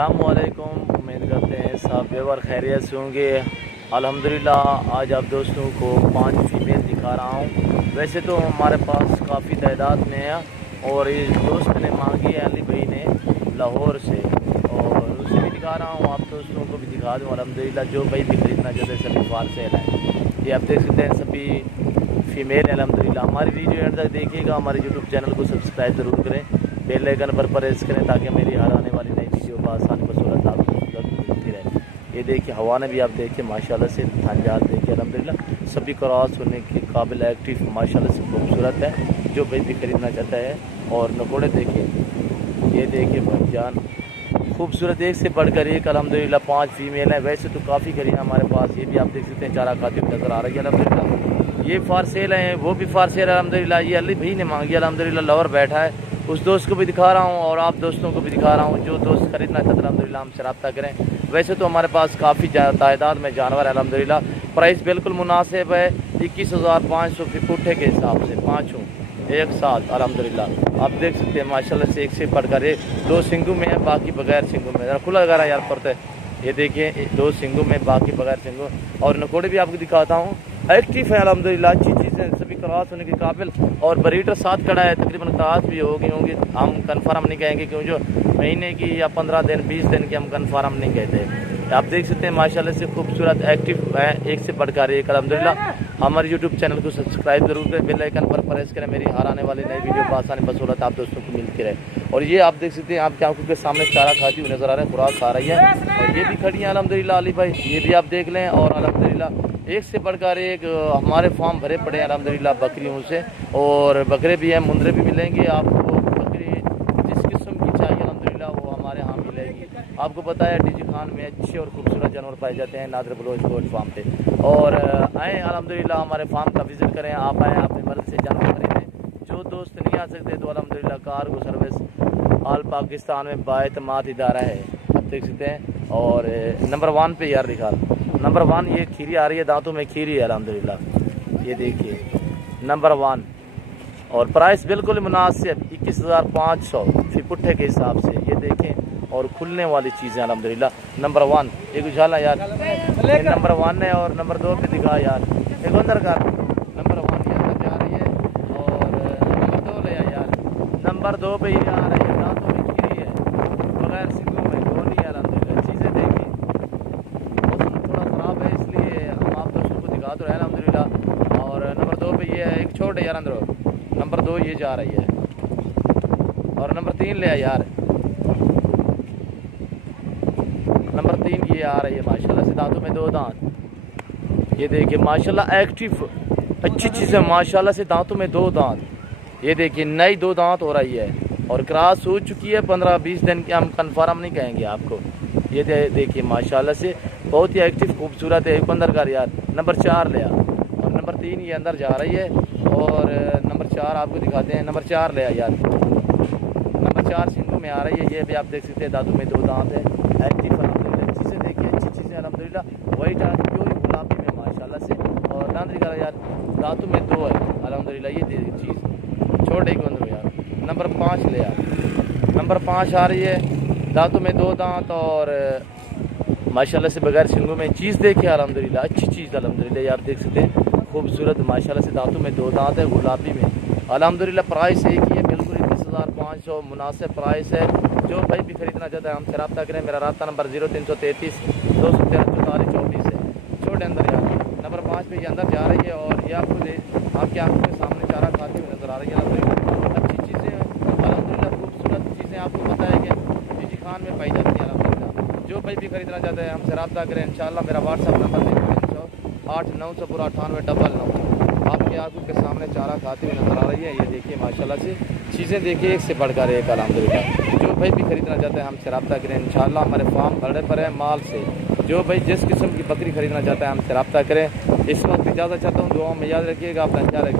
अस्सलामुअलैकुम। उम्मीद करते हैं सब व्यवहार खैरियत से होंगे। अल्हम्दुलिल्लाह आज आप दोस्तों को 5 फीमेल दिखा रहा हूँ। वैसे तो हमारे पास काफ़ी तादाद में है और ये दोस्त ने मांगी है अली भाई ने लाहौर से, और उसे भी दिखा रहा हूँ, आप दोस्तों को भी दिखा दूँ। अल्हम्दुलिल्लाह जो भाई भी खरीदना चाहते हैं सभी फार सेल है। ये आप देख सकते हैं सभी फीमेल है अल्हम्दुलिल्लाह। हमारी वीडियो एंड तक देखिएगा, हमारे यूट्यूब चैनल को सब्सक्राइब ज़रूर करें, बेल आइकन पर प्रेस करें ताकि मेरी हर आने वाली नई वीडियो आसानी बसूरत आपको मिलती रहे। ये देखिए हवा ने भी आप देखिए माशाल्लाह से थानजात देखिए अल्हम्दुलिल्लाह सभी क्रॉस होने के काबिल एक्टिव माशाल्लाह से खूबसूरत है। जो भाई भी खरीदना चाहता है। और नकोड़े देखिए, ये देखिए भाईजान खूबसूरत एक से बढ़कर एक अल्हम्दुलिल्लाह 5 फीमेल है। वैसे तो काफ़ी खरीद हमारे पास, ये भी आप देख सकते हैं चारा खाती हुई नज़र आ रही है अल्हम्दुलिल्लाह। ये फार सेल है, वो भी फार सेल है अल्हम्दुलिल्लाह। ये अली भाई ने मांगी अल्हम्दुलिल्लाह, लाहौर बैठा है, उस दोस्त को भी दिखा रहा हूँ और आप दोस्तों को भी दिखा रहा हूँ। जो दोस्त खरीदना चाहते हैं अल्हम्दुलिल्लाह हमसे रब्ता करें। वैसे तो हमारे पास काफ़ी तादाद में जानवर है अल्हम्दुलिल्लाह। प्राइस बिल्कुल मुनासिब है, 21,500 फी पुट्ठे के हिसाब से, पाँचों एक साथ अल्हम्दुलिल्लाह। आप देख सकते हैं माशाल्लाह से एक से बढ़कर एक। 2 सिंगू में है, बाकी बगैर सिंगू में। खुला लगा रहा है यार पड़ता है। ये देखिए 2 सिंगू में, बाकी बगैर सिंगू। और नकोड़े भी आपको दिखाता हूँ, एक्टिव है अल्हम्दुलिल्लाह, अच्छी चीज़ें सभी क्रॉस होने के काबिल। और ब्रीडर साथ खड़ा है, तकरीबन क्रॉस भी होगी होंगी, हम कन्फर्म नहीं कहेंगे क्यों जो महीने की या 15 दिन 20 दिन की हम कन्फर्म नहीं कहते। आप देख सकते हैं माशाल्लाह से खूबसूरत एक्टिव है, एक से बढ़कर एक अल्हम्दुलिल्लाह। हमारे यूट्यूब चैनल को सब्सक्राइब जरूर करें, बेल आइकन पर प्रेस करें, मेरी हर आने वाली नई वीडियो आसानी बसूरत आप दोस्तों को मिलती रहे। और ये आप देख सकते हैं आपकी आंखों के सामने चारा खाती हुई नजर आ रहा है, खुराक खा रही है। और ये भी खड़ी है अल्हम्दुलिल्लाह अली भाई, ये भी आप देख लें। और अल्हम्दुलिल्लाह एक से बढ़कर एक हमारे फार्म भरे पड़े हैं अल्हम्दुलिल्लाह बकरियों से। और बकरे भी हैं, मुंदरे भी मिलेंगे आपको। बकरी जिस किस्म की चाहिए अल्हम्दुलिल्लाह वो हमारे यहाँ मिलेगी। आपको पता है डीजी खान में अच्छे और खूबसूरत जानवर पाए जाते हैं नादर बलोच गोट फार्म पे। और आएँ अल्हम्दुलिल्लाह हमारे फार्म का विज़िट करें, आप आएँ अपनी मर्ज़ी से जानवर खरीदें। जो दोस्त नहीं आ सकते तो अल्हम्दुलिल्लाह कार्गो सर्विस ऑल पाकिस्तान में बाएतमाद इदारा है, आप देख सकते हैं। और नंबर 1 पे यार लिखा नंबर 1, ये खीरी आ रही है, दांतों में खीरी है अल्हम्दुलिल्लाह। ये देखिए नंबर 1। और प्राइस बिल्कुल मुनासिब 21,500 फी पुट्ठे के हिसाब से, ये देखें। और खुलने वाली चीज़ें अल्हम्दुलिल्लाह। नंबर 1 एक उछाला यार, ये नंबर 1 है। और नंबर 2 पे दिखा यार, एक अंदर का नंबर 1 ये अंदर जा रही है। और नंबर 2 ले यार, नंबर 2 पे ये आ रही है, दांतों में खीरी है, बगैर सिंगों में गोली है अल्हम्दुलिल्लाह। चीज़ें देखिए, मौसम थोड़ा ख़राब है इसलिए हम आप दोस्तों को दिखा तो रहे अल्हम्दुलिल्लाह। और नंबर 2 पे ये है, एक छोटे यार अंदर, नंबर 2 ये जा रही है। और नंबर 3 ले यार, नंबर 3 ये आ रही है माशाल्लाह से, दांतों में 2 दांत। ये देखिए माशाल्लाह एक्टिव अच्छी चीज़ है माशाल्लाह से, दांतों में 2 दांत। ये देखिए नई 2 दांत हो रही है और क्रॉस हो चुकी है 15-20 दिन की, हम कन्फर्म नहीं कहेंगे आपको। ये देखिए माशाल्लाह से बहुत ही एक्टिव खूबसूरत है। एक अंदर का यार नंबर 4 ले। और नंबर 3 ये अंदर जा रही है। और नंबर 4 आपको दिखाते हैं, नंबर 4 ले यार, नंबर 4 सिंगों में आ रही है। ये भी आप देख सकते हैं दांतों में 2 दांत है, एक्टिव अल्हम्दुलिल्लाह। चीज़ें देखिए अच्छी चीज़ें अल्हम्दुलिल्लाह, वाइट आंख प्योर गुलाबी में माशाल्लाह से। और दांत दिखा यार, दांतों में 2 है अल्हम्दुलिल्लाह। ये देखिए चीज़ छोटे को अंदर यार, नंबर 5 ले यार, नंबर 5 आ रही है, दांतों में 2 दांत और माशाल्लाह से बगैर सिंगों में। चीज़ देखिए अल्हम्दुलिल्लाह, अच्छी चीज़ अल्हम्दुलिल्लाह। यार देख सकते हैं खूबसूरत माशाल्लाह से, दांतों में 2 दांत है, गुलाबी में अल्हम्दुलिल्लाह। प्राइस एक ही है, बिल्कुल 21,500 मुनासिब प्राइस है। जो भाई भी खरीदना चाहता है हमसे रब्ता करें। मेरा रब्ता नंबर 0333 213 44 24 है। छोटे अंदर यार नंबर 5 पे ये अंदर जा रही है। और ये आपको आपकी आंखों के सामने चारा खाती हुई नजर आ रही है अल्हम्दुलिल्लाह। अच्छी चीज़ें अल्हम्दुलिल्लाह, खूबसूरत चीज़ें आपको पता है कि डीजी खान में पाई जाती है अल्हम्दुलिल्लाह। जो भाई भी खरीदना चाहते हैं हमसे रब्ता करें इंशाल्लाह। मेरा व्हाट्सअप नंबर 0890 आपकी आंखों के सामने चारा खाती हुई नजर आ रही है। ये देखिए माशाल्लाह से चीज़ें देखिए एक से बढ़कर एक अल्हम्दुलिल्लाह। जो भाई भी खरीदना चाहते हैं हमसे रब्ता करें इंशाल्लाह। हमारे फार्म भरे पर है माल से। जो भाई जिस किस्म की बकरी खरीदना चाहता है हमसे रब्ता करें। इस वक्त इजाज़त चाहता हूँ, दुआओं में याद रखिएगा, अपना ख्याल रखिए।